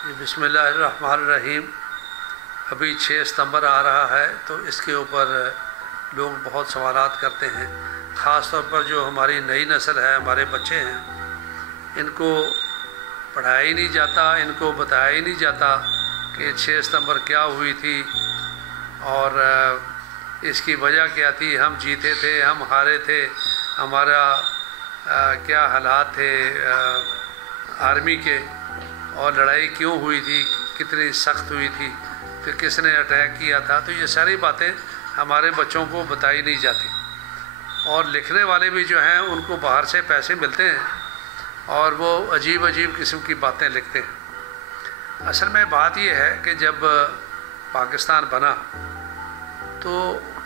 बिस्मिल्लाहिर्रहमानिर्रहीम। अभी 6 सितंबर आ रहा है तो इसके ऊपर लोग बहुत सवालात करते हैं। ख़ास तौर पर जो हमारी नई नस्ल है, हमारे बच्चे हैं, इनको पढ़ाया ही नहीं जाता, इनको बताया ही नहीं जाता कि 6 सितंबर क्या हुई थी और इसकी वजह क्या थी। हम जीते थे, हम हारे थे, हमारा क्या हालात थे आर्मी के, और लड़ाई क्यों हुई थी, कितनी सख्त हुई थी, फिर किसने अटैक किया था। तो ये सारी बातें हमारे बच्चों को बताई नहीं जाती। और लिखने वाले भी जो हैं उनको बाहर से पैसे मिलते हैं और वो अजीब अजीब किस्म की बातें लिखते हैं। असल में बात ये है कि जब पाकिस्तान बना तो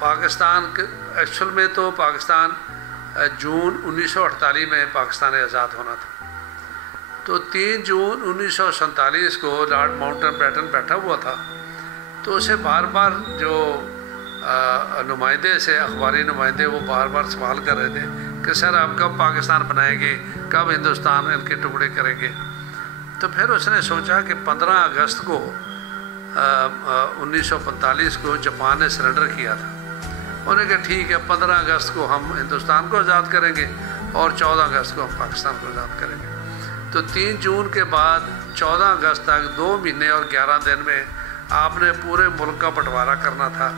पाकिस्तान एक्चुअल में तो पाकिस्तान जून 1948 में पाकिस्तान आज़ाद होना था। तो 3 जून 1947 को लॉर्ड माउंटबेटन बैठा हुआ था, तो उसे बार बार जो नुमाइंदे से अखबारी नुमाइंदे वो बार बार सवाल कर रहे थे कि सर आप कब पाकिस्तान बनाएंगे, कब हिंदुस्तान इनके टुकड़े करेंगे। तो फिर उसने सोचा कि 15 अगस्त को 1945 को जापान ने सरेंडर किया था। उन्होंने कहा ठीक है, 15 अगस्त को हम हिंदुस्तान को आज़ाद करेंगे और 14 अगस्त को हम पाकिस्तान को आज़ाद करेंगे। तो 3 जून के बाद 14 अगस्त तक 2 महीने और 11 दिन में आपने पूरे मुल्क का बंटवारा करना था,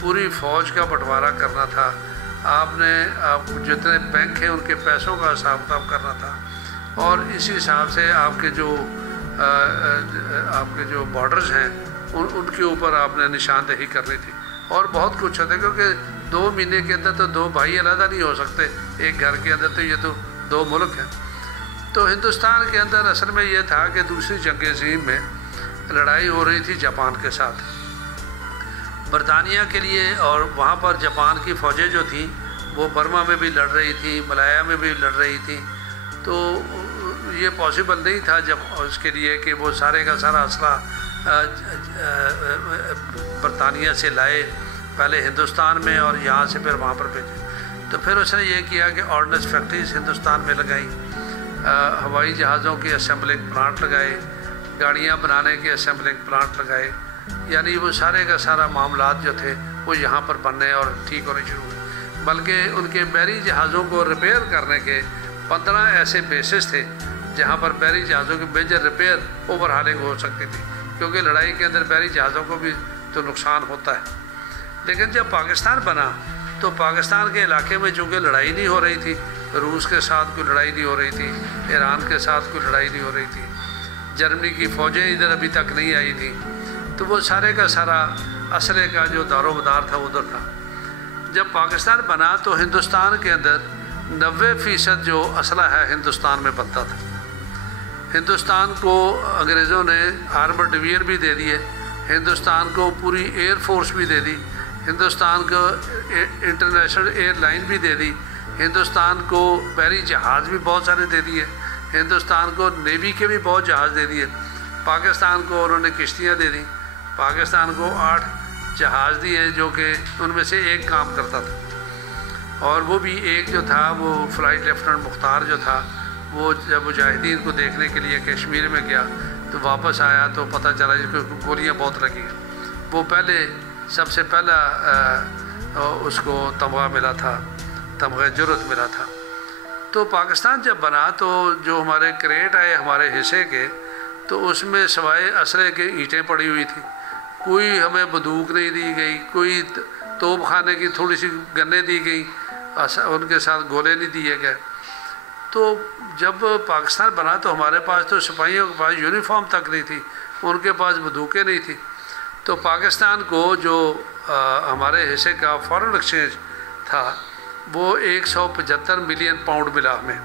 पूरी फ़ौज का बंटवारा करना था, आपने जितने बैंक हैं उनके पैसों का हिसाब किताब करना था, और इसी हिसाब से आपके जो बॉर्डर्स हैं उनके ऊपर आपने निशानदेही करनी थी। और बहुत कुछ होता है, क्योंकि 2 महीने के अंदर तो 2 भाई अलग नहीं हो सकते एक घर के अंदर, तो ये तो 2 मुल्क हैं। तो हिंदुस्तान के अंदर असल में ये था कि दूसरी जंग अज़ीम में लड़ाई हो रही थी जापान के साथ, बरतानिया के लिए, और वहाँ पर जापान की फ़ौजें जो थीं वो बर्मा में भी लड़ रही थी, मलाया में भी लड़ रही थी। तो ये पॉसिबल नहीं था जब उसके लिए कि वो सारे का सारा असला बरतानिया से लाए, पहले हिंदुस्तान में और यहाँ से फिर वहाँ पर भेजे। तो फिर उसने ये किया कि ऑर्डिनेंस फैक्ट्रीज हिंदुस्तान में लगाई, हवाई जहाज़ों के असेंबलिंग प्लांट लगाए, गाड़ियाँ बनाने के असेंबलिंग प्लांट लगाए, यानी वो सारे का सारा मामलात जो थे वो यहाँ पर बनने और ठीक होने शुरू हुए। बल्कि उनके बहरी जहाज़ों को रिपेयर करने के 15 ऐसे बेसिस थे जहाँ पर बहरी जहाज़ों की मेजर रिपेयर ओवरहालिंग हो सकती थी, क्योंकि लड़ाई के अंदर बहरी जहाज़ों को भी तो नुकसान होता है। लेकिन जब पाकिस्तान बना तो पाकिस्तान के इलाके में चूँकि लड़ाई नहीं हो रही थी, रूस के साथ कोई लड़ाई नहीं हो रही थी, ईरान के साथ कोई लड़ाई नहीं हो रही थी, जर्मनी की फ़ौजें इधर अभी तक नहीं आई थी, तो वो सारे का सारा असले का जो दारोमदार था उधर था। जब पाकिस्तान बना तो हिंदुस्तान के अंदर 90% जो असला है हिंदुस्तान में बनता था। हिंदुस्तान को अंग्रेज़ों ने आर्मर डिवीज़न भी दे दिए, हिंदुस्तान को पूरी एयर फोर्स भी दे दी, हिंदुस्तान को इंटरनेशनल एयरलाइन भी दे दी, हिंदुस्तान को बहरी जहाज़ भी बहुत सारे दे दिए, हिंदुस्तान को नेवी के भी बहुत जहाज़ दे दिए, पाकिस्तान को उन्होंने किश्तियाँ दे दी, पाकिस्तान को 8 जहाज़ दिए जो कि उनमें से एक काम करता था। और वो भी एक जो था वो फ़्लाइट लेफ्टिनेंट मुख्तार जो था, वो जब मुजाहिदीन को देखने के लिए कश्मीर में गया तो वापस आया तो पता चला जिसको गोलियाँ बहुत लगी। वो पहले सबसे पहला उसको तमगा मिला था, तमगा जुर्रत मिला था। तो पाकिस्तान जब बना तो जो हमारे क्रेट आए हमारे हिस्से के, तो उसमें सवाए असले के ईंटें पड़ी हुई थी, कोई हमें बंदूक नहीं दी गई, कोई तोप खाने की थोड़ी सी गन्ने दी गई, उनके साथ गोले नहीं दिए गए। तो जब पाकिस्तान बना तो हमारे पास तो सिपाहियों के पास यूनिफॉर्म तक नहीं थी, उनके पास बंदूकें नहीं थी। तो पाकिस्तान को जो हमारे हिस्से का फॉरेन एक्सचेंज था वो 175 मिलियन पाउंड मिला हमें।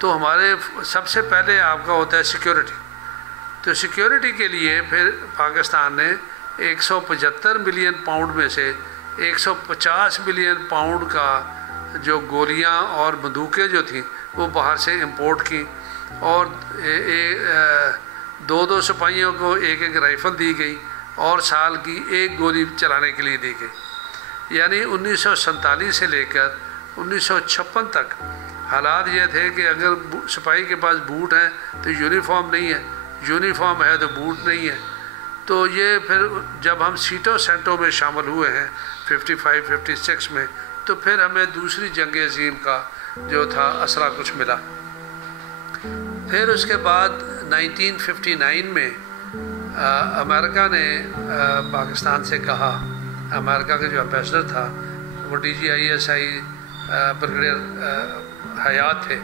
तो हमारे सबसे पहले आपका होता है सिक्योरिटी, तो सिक्योरिटी के लिए फिर पाकिस्तान ने 175 मिलियन पाउंड में से 150 मिलियन पाउंड का जो गोलियां और बंदूकें जो थी वो बाहर से इंपोर्ट की, और 2-2 सिपाहियों को 1-1 राइफ़ल दी गई और साल की 1 गोली चलाने के लिए दी गई। यानी 1947 से लेकर 1956 तक हालात ये थे कि अगर सिपाही के पास बूट हैं तो यूनिफॉर्म नहीं है, यूनिफॉर्म है तो बूट नहीं है। तो ये फिर जब हम सीटों सेंटों में शामिल हुए हैं 55-56 में, तो फिर हमें दूसरी जंग अज़ीम का जो था असरा कुछ मिला। फिर उसके बाद 1959 में अमेरिका ने पाकिस्तान से कहा, अमेरिका के जो एम्बेसडर था वो DGISI ब्रिगेडियर हयात थे,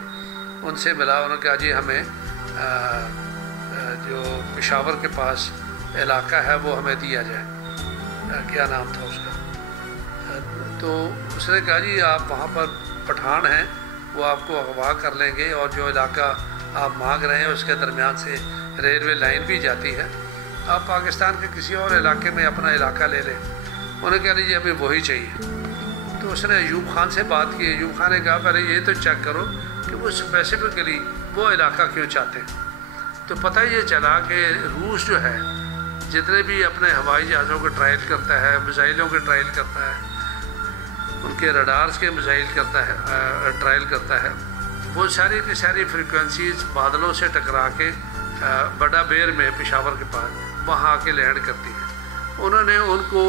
उनसे मिला। उन्होंने कहा जी हमें जो पेशावर के पास इलाका है वो हमें दिया जाए, क्या नाम था उसका, तो उसने कहा जी आप वहाँ पर पठान हैं, वो आपको अगवा कर लेंगे और जो इलाका आप मांग रहे हैं उसके दरमियान से रेलवे लाइन भी जाती है, आप पाकिस्तान के किसी और इलाके में अपना इलाका ले लें। उन्होंने कहा जी हमें वही चाहिए। तो उसने अयूब खान से बात की। अयूब खान ने कहा पहले ये तो चेक करो कि वो स्पेसिफिकली वो इलाका क्यों चाहते हैं। तो पता ये चला कि रूस जो है जितने भी अपने हवाई जहाज़ों को ट्रायल करता है, मिसाइलों के ट्रायल करता है, उनके रडार्स के मिसाइल करता है ट्रायल करता है, वो सारी की सारी फ्रीक्वेंसीज बादलों से टकरा के बड़ा बेर में पेशावर के पास वहाँ आके लैंड करती है। उन्होंने उनको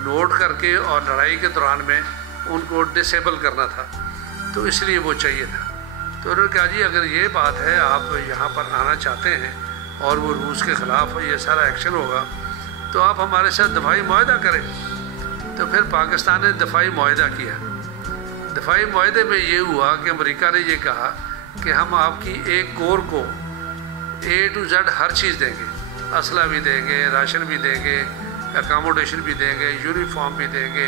नोट करके और लड़ाई के दौरान में उनको डिसेबल करना था, तो इसलिए वो चाहिए था। तो उन्होंने कहा जी अगर ये बात है आप यहाँ पर आना चाहते हैं और वो रूस के ख़िलाफ़ ये सारा एक्शन होगा तो आप हमारे साथ दफ़ाई मुआहदा करें। तो फिर पाकिस्तान ने दफ़ाई मुआहदा किया। दफ़ाई मुआहदे में ये हुआ कि अमेरिका ने ये कहा कि हम आपकी एक कोर को A to Z हर चीज़ देंगे, असला भी देंगे, राशन भी देंगे, अकामोडेशन भी देंगे, यूनिफॉर्म भी देंगे,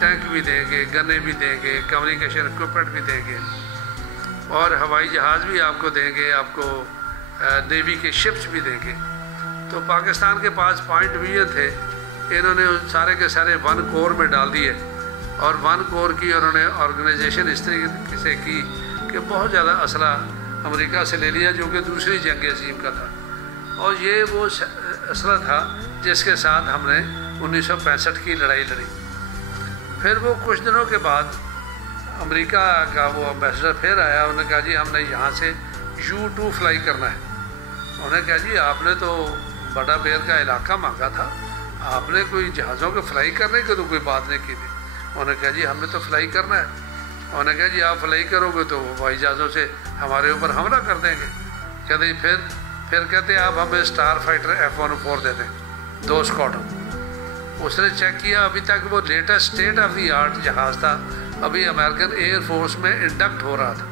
टैंक भी देंगे, गन्ने भी देंगे, कम्युनिकेशन इक्विपमेंट भी देंगे और हवाई जहाज़ भी आपको देंगे, आपको नेवी के शिप्स भी देंगे। तो पाकिस्तान के पास पॉइंट भी थे, इन्होंने सारे के सारे वन कोर में डाल दिए और वन कोर की उन्होंने ऑर्गेनाइजेशन इस तरीके से की कि बहुत ज़्यादा असला अमेरिका से ले लिया जो कि दूसरी जंग अज़ीम का था। और ये वो असला था जिसके साथ हमने 1965 की लड़ाई लड़ी। फिर वो कुछ दिनों के बाद अमेरिका का वो एम्बेसडर फिर आया, उन्होंने कहा जी हमने यहाँ से U2 फ्लाई करना है। उन्होंने कहा जी आपने तो बड़ा बेर का इलाका मांगा था, आपने कोई जहाज़ों के फ्लाई करने की तो कोई बात नहीं की थी। उन्होंने कहा जी हमने तो फ्लाई करना है। उन्होंने कहा जी आप फ्लाई करोगे तो हवाई जहाज़ों से हमारे ऊपर हमला कर देंगे। कहते फिर कहते आप हमें स्टार फाइटर F-104 दे दें 2 स्क्वाड्रन। उसने चेक किया, अभी तक वो latest state of the art जहाज़ था, अभी अमेरिकन एयर फोर्स में इंडक्ट हो रहा था।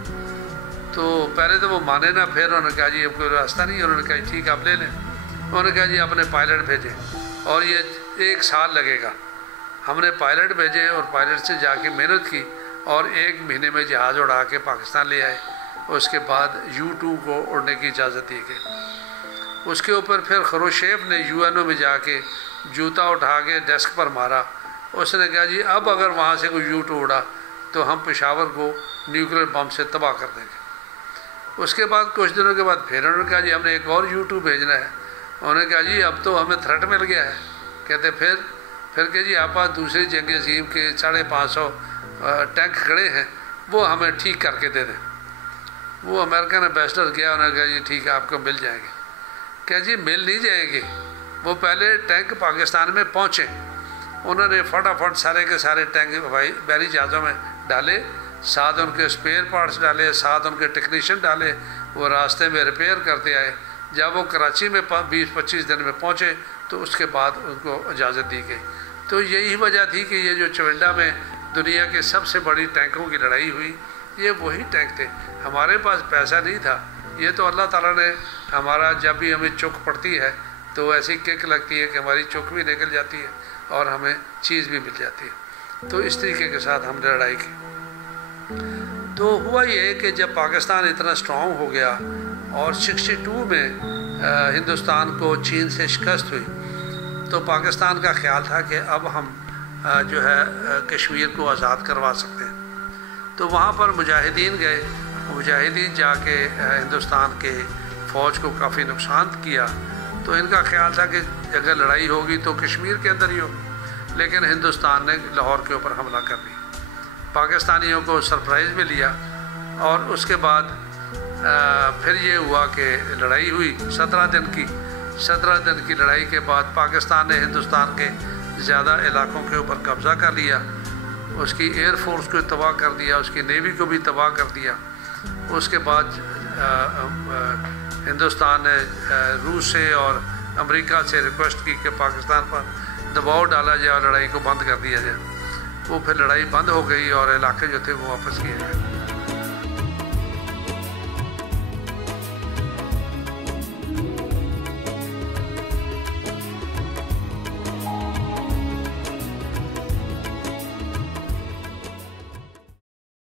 तो पहले तो वो माने ना, फिर उन्होंने कहा जी अब कोई रास्ता नहीं। उन्होंने कहा ठीक आप ले लें। उन्होंने कहा जी अपने पायलट भेजें और ये 1 साल लगेगा। हमने पायलट भेजे और पायलट से जाके मेहनत की और 1 महीने में जहाज़ उड़ा के पाकिस्तान ले आए। उसके बाद U2 को उड़ने की इजाज़त दी गई। उसके ऊपर फिर खरोशेफ ने UNO में जाके जूता उठा के डेस्क पर मारा। उसने कहा जी अब अगर वहाँ से कोई U2 उड़ा तो हम पेशावर को न्यूक्लियर बम से तबाह कर देंगे। उसके बाद कुछ दिनों के बाद फिर उन्होंने कहा जी हमने एक और U2 भेजना है। उन्होंने कहा जी अब तो हमें थ्रेट मिल गया है। कहते फिर कह जी आप पास दूसरी जंग अज़ीम के 550 टैंक खड़े हैं, वो हमें ठीक करके दे दें। वो अमेरिकन एम्बेसडर गया, उन्होंने कहा जी ठीक है आपको मिल जाएंगे। क्या जी मिल नहीं जाएंगे, वो पहले टैंक पाकिस्तान में पहुँचे। उन्होंने फटाफट सारे के सारे टैंक भाई बहरी जहाज़ों में डाले, साथ उनके स्पेयर पार्ट्स डाले, साथ उनके टेक्नीशियन डाले। वो रास्ते में रिपेयर करते आए। जब वो कराची में 20-25 दिन में पहुँचे तो उसके बाद उनको इजाज़त दी गई। तो यही वजह थी कि ये जो चवंडा में दुनिया के सबसे बड़ी टैंकों की लड़ाई हुई, ये वही टैंक थे। हमारे पास पैसा नहीं था, ये तो अल्लाह ताला ने हमारा, जब भी हमें चुक पड़ती है तो ऐसी किक लगती है कि हमारी चुक भी निकल जाती है और हमें चीज़ भी मिल जाती है। तो इस तरीके के साथ हमने लड़ाई की। तो हुआ ये कि जब पाकिस्तान इतना स्ट्रॉन्ग हो गया और 62 में हिंदुस्तान को चीन से शिकस्त हुई, तो पाकिस्तान का ख्याल था कि अब हम जो है कश्मीर को आज़ाद करवा सकते हैं। तो वहाँ पर मुजाहिदीन गए। मुजाहिदीन जाके हिंदुस्तान के फ़ौज को काफ़ी नुकसान किया। तो इनका ख्याल था कि अगर लड़ाई होगी तो कश्मीर के अंदर ही हो, लेकिन हिंदुस्तान ने लाहौर के ऊपर हमला कर दिया। पाकिस्तानियों को सरप्राइज़ में लिया और उसके बाद फिर ये हुआ कि लड़ाई हुई 17 दिन की लड़ाई के बाद पाकिस्तान ने हिंदुस्तान के ज़्यादा इलाकों के ऊपर कब्ज़ा कर लिया, उसकी एयरफोर्स को तबाह कर दिया, उसकी नेवी को भी तबाह कर दिया। उसके बाद हिंदुस्तान ने रूस से और अमेरिका से रिक्वेस्ट की कि पाकिस्तान पर दबाव डाला जाए और लड़ाई को बंद कर दिया जाए। वो फिर लड़ाई बंद हो गई और इलाके जो थे वो वापस किए गए।